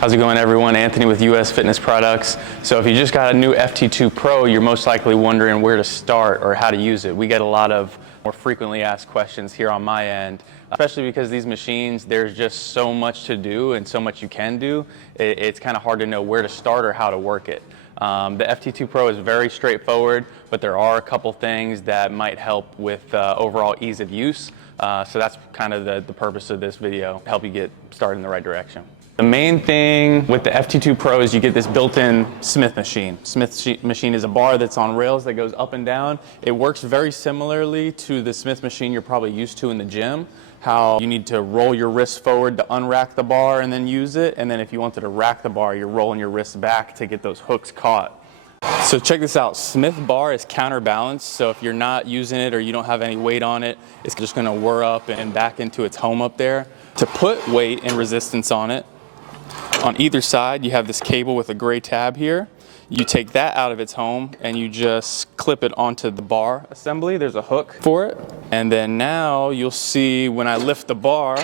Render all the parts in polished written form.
How's it going, everyone? Anthony with US Fitness Products. So if you just got a new FT2 Pro, you're most likely wondering where to start or how to use it. We get a lot of more frequently asked questions here on my end, especially because these machines, there's just so much to do and so much you can do. It's kind of hard to know where to start or how to work it. The FT2 Pro is very straightforward, but there are a couple things that might help with overall ease of use. So that's kind of the purpose of this video, help you get started in the right direction. The main thing with the FT2 Pro is you get this built-in Smith machine. Smith machine is a bar that's on rails that goes up and down. It works very similarly to the Smith machine you're probably used to in the gym, how you need to roll your wrist forward to unrack the bar and then use it, and then if you wanted to rack the bar, you're rolling your wrist back to get those hooks caught. So check this out, Smith bar is counterbalanced, so if you're not using it or you don't have any weight on it, it's just gonna whir up and back into its home up there. To put weight and resistance on it, on either side, you have this cable with a gray tab here. You take that out of its home and you just clip it onto the bar assembly. There's a hook for it. And then now you'll see when I lift the bar,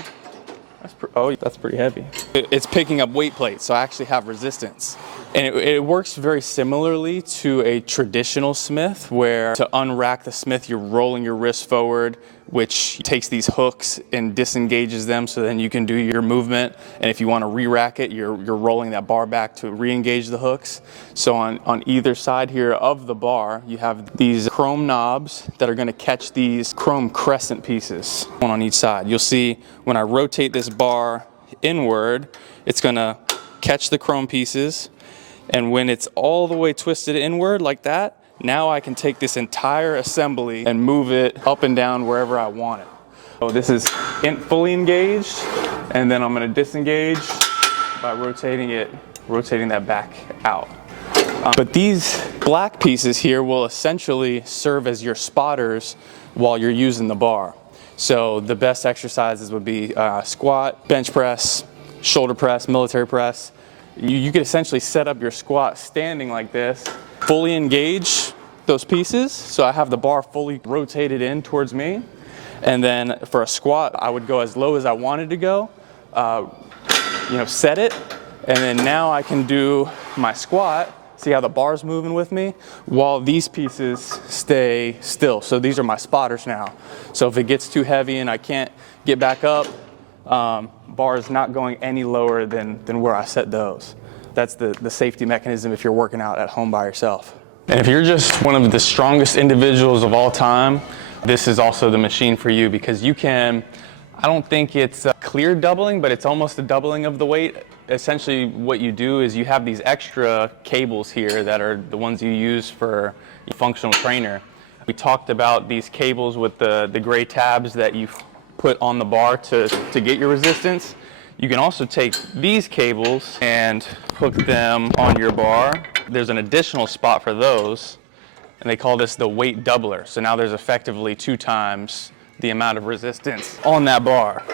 that's pretty heavy. It's picking up weight plates, so I actually have resistance. And it works very similarly to a traditional Smith, where to unrack the Smith, you're rolling your wrist forward, which takes these hooks and disengages them, so then you can do your movement. And if you want to re-rack it, you're rolling that bar back to re-engage the hooks. So on either side here of the bar, you have these chrome knobs that are going to catch these chrome crescent pieces, one on each side. You'll see when I rotate this bar inward, it's going to catch the chrome pieces. And when it's all the way twisted inward like that, now I can take this entire assembly and move it up and down wherever I want it. So this is fully engaged, and then I'm going to disengage by rotating that back out. But these black pieces here will essentially serve as your spotters while you're using the bar. So the best exercises would be squat, bench press, shoulder press, military press. You could essentially set up your squat standing like this, fully engage those pieces. So I have the bar fully rotated in towards me. And then for a squat, I would go as low as I wanted to go, set it. And then now I can do my squat. See how the bar's moving with me while these pieces stay still. So these are my spotters now. So if it gets too heavy and I can't get back up, bar is not going any lower than where I set those. That's the safety mechanism if you're working out at home by yourself. And if you're just one of the strongest individuals of all time, this is also the machine for you, because you can, I don't think it's a clear doubling, but it's almost a doubling of the weight. Essentially what you do is you have these extra cables here that are the ones you use for a functional trainer. We talked about these cables with the gray tabs that you put on the bar to get your resistance. You can also take these cables and hook them on your bar. There's an additional spot for those, and they call this the weight doubler. So now there's effectively 2 times the amount of resistance on that bar.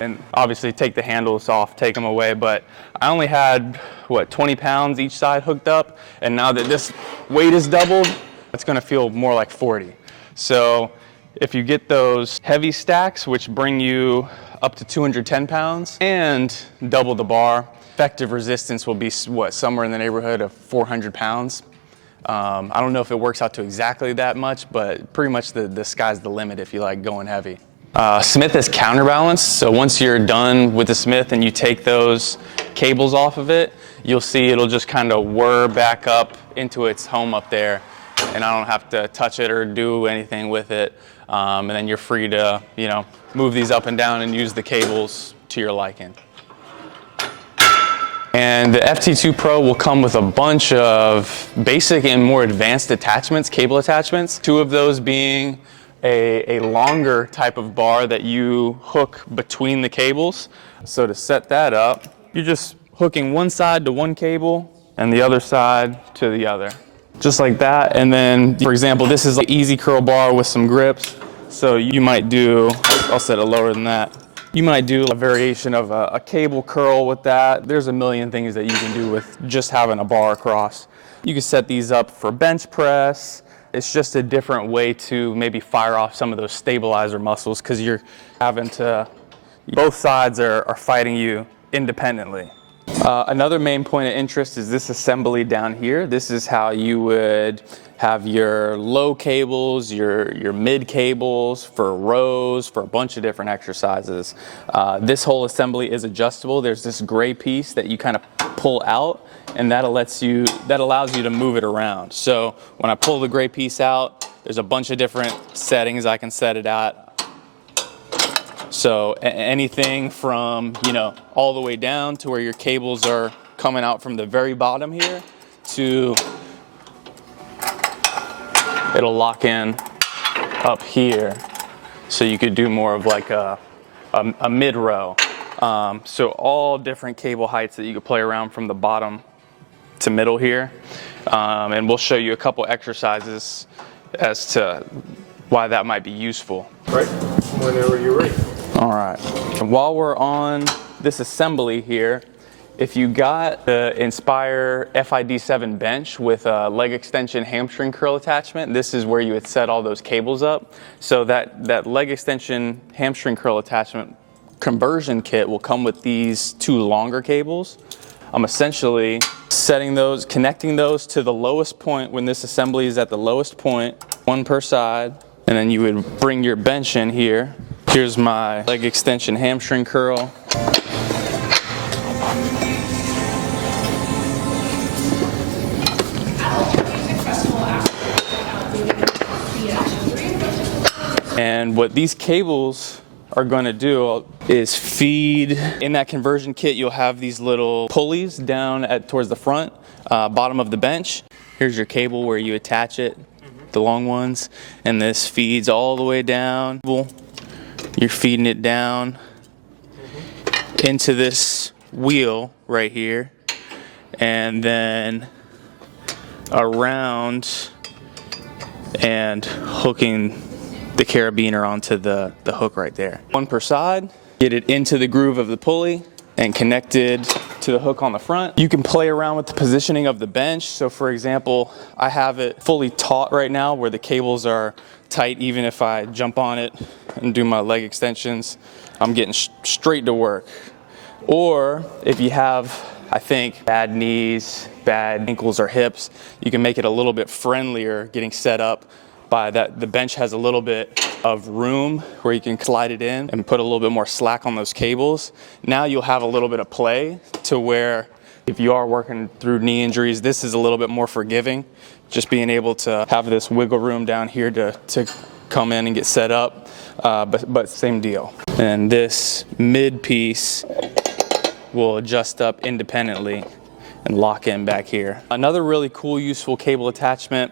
And obviously take the handles off, take them away, but I only had, 20 pounds each side hooked up, and now that this weight is doubled, it's gonna feel more like 40. So if you get those heavy stacks, which bring you up to 210 pounds, and double the bar, effective resistance will be somewhere in the neighborhood of 400 pounds. I don't know if it works out to exactly that much, but pretty much the sky's the limit if you like going heavy. Smith is counterbalanced, so once you're done with the Smith and you take those cables off of it, you'll see it'll just kind of whir back up into its home up there, and I don't have to touch it or do anything with it. And then you're free to, move these up and down and use the cables to your liking. And the FT2 Pro will come with a bunch of basic and more advanced attachments, cable attachments. 2 of those being a longer type of bar that you hook between the cables. So to set that up, you're just hooking one side to one cable and the other side to the other. Just like that. And then, for example, this is an easy curl bar with some grips. So you might do, I'll set it lower than that. You might do a variation of a cable curl with that. There's a million things that you can do with just having a bar across. You can set these up for bench press. It's just a different way to maybe fire off some of those stabilizer muscles, because you're having to, both sides are fighting you independently. Another main point of interest is this assembly down here. This is how you would have your low cables, your mid cables for rows, for a bunch of different exercises. This whole assembly is adjustable. There's this gray piece that you kind of pull out, and that allows you to move it around. So when I pull the gray piece out, there's a bunch of different settings I can set it at. So anything from, all the way down to where your cables are coming out from the very bottom here to it'll lock in up here. So you could do more of like a mid row. So all different cable heights that you could play around from the bottom to middle here. And we'll show you a couple exercises as to why that might be useful. Right, whenever you're ready. All right, and while we're on this assembly here, if you got the Inspire FID7 bench with a leg extension hamstring curl attachment, this is where you would set all those cables up. So that leg extension hamstring curl attachment conversion kit will come with these two longer cables. I'm essentially connecting those to the lowest point when this assembly is at the lowest point, one per side, and then you would bring your bench in here. Here's my leg extension hamstring curl. And what these cables are going to do is feed. In that conversion kit, you'll have these little pulleys down towards the front, bottom of the bench. Here's your cable where you attach it, the long ones, and this feeds all the way down. You're feeding it down into this wheel right here, and then around and hooking the carabiner onto the hook right there. One per side, get it into the groove of the pulley and connected to the hook on the front. You can play around with the positioning of the bench. So for example, I have it fully taut right now where the cables are tight. Even if I jump on it and do my leg extensions, I'm getting straight to work. Or if you have, I think, bad knees, bad ankles or hips, you can make it a little bit friendlier getting set up by that. The bench has a little bit of room where you can slide it in and put a little bit more slack on those cables. Now you'll have a little bit of play to where if you are working through knee injuries, this is a little bit more forgiving. Just being able to have this wiggle room down here to come in and get set up, but same deal. And this mid piece will adjust up independently and lock in back here. Another really cool, useful cable attachment,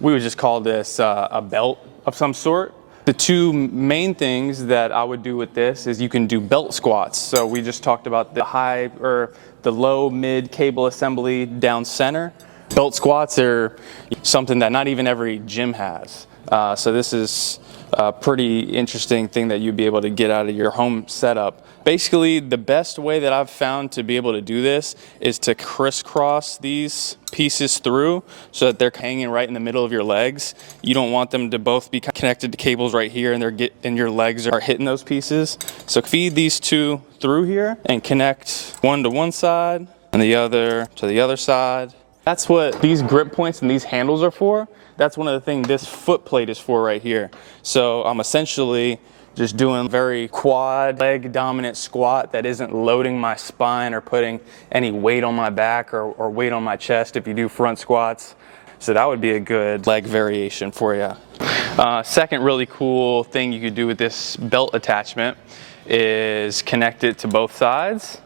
we would just call this a belt of some sort. The two main things that I would do with this is you can do belt squats. So we just talked about the low mid cable assembly down center. Belt squats are something that not even every gym has. So this is a pretty interesting thing that you'd be able to get out of your home setup. Basically, the best way that I've found to be able to do this is to crisscross these pieces through so that they're hanging right in the middle of your legs. You don't want them to both be connected to cables right here and your legs are hitting those pieces. So feed these two through here and connect one to one side and the other to the other side. That's what these grip points and these handles are for. That's one of the things this foot plate is for right here. So I'm essentially just doing a very quad leg dominant squat that isn't loading my spine or putting any weight on my back or weight on my chest if you do front squats. So that would be a good leg variation for you. Second really cool thing you could do with this belt attachment is connect it to both sides.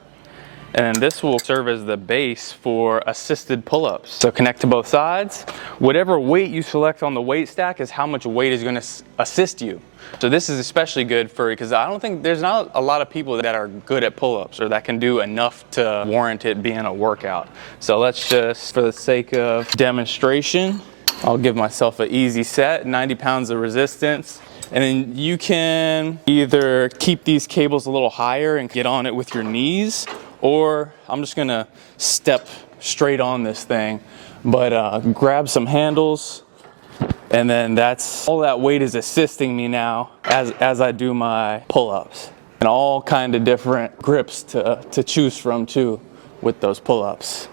And this will serve as the base for assisted pull-ups. So connect to both sides. Whatever weight you select on the weight stack is how much weight is going to assist you. So this is especially good because I don't think there's not a lot of people that are good at pull-ups or that can do enough to warrant it being a workout. So let's just, for the sake of demonstration, I'll give myself an easy set, 90 pounds of resistance. And then you can either keep these cables a little higher and get on it with your knees, or I'm just gonna step straight on this thing, but grab some handles, and then all that weight is assisting me now as I do my pull-ups. And all kind of different grips to choose from too. with those pull-ups.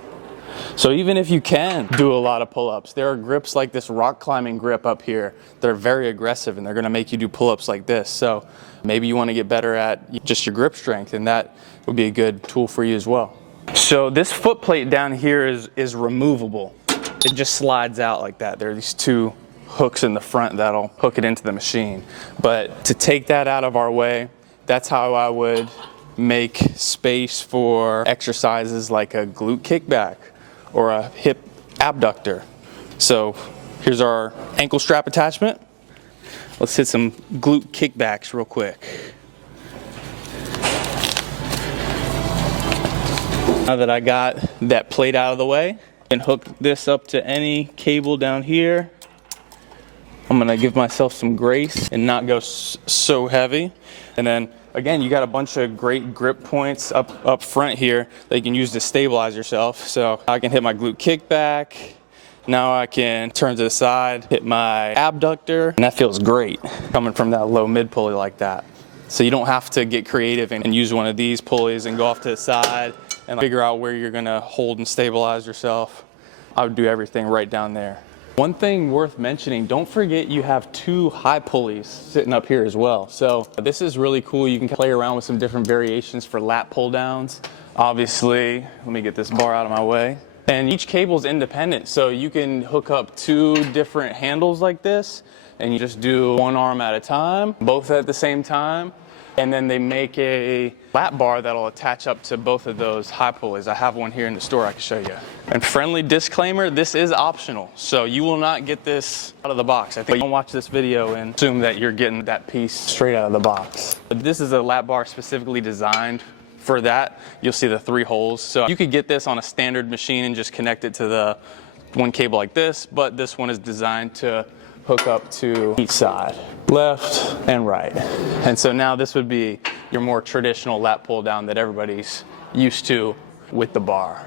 So even if you can do a lot of pull-ups, there are grips like this rock climbing grip up here that are very aggressive, and they're gonna make you do pull-ups like this. So maybe you wanna get better at just your grip strength, and that would be a good tool for you as well. So this foot plate down here is removable. It just slides out like that. There are these two hooks in the front that'll hook it into the machine. But to take that out of our way, that's how I would make space for exercises like a glute kickback or a hip abductor. So here's our ankle strap attachment. Let's hit some glute kickbacks real quick. Now that I got that plate out of the way, I can hook this up to any cable down here. I'm gonna give myself some grace and not go so heavy. And then again, you got a bunch of great grip points up front here that you can use to stabilize yourself. So I can hit my glute kickback. Now I can turn to the side, hit my abductor, and that feels great coming from that low mid pulley like that. So you don't have to get creative and use one of these pulleys and go off to the side and figure out where you're gonna hold and stabilize yourself. I would do everything right down there. One thing worth mentioning, don't forget you have two high pulleys sitting up here as well. So this is really cool. You can play around with some different variations for lat pull downs. Obviously, let me get this bar out of my way. And each cable is independent, so you can hook up two different handles like this, and you just do one arm at a time, both at the same time. And then they make a lat bar that'll attach up to both of those high pulleys. I have one here in the store I can show you. And friendly disclaimer, this is optional. So you will not get this out of the box. I think you don't watch this video and assume that you're getting that piece straight out of the box. But this is a lat bar specifically designed for that. You'll see the 3 holes. So you could get this on a standard machine and just connect it to the one cable like this, but this one is designed to hook up to each side, left and right. And so now this would be your more traditional lat pull down that everybody's used to with the bar.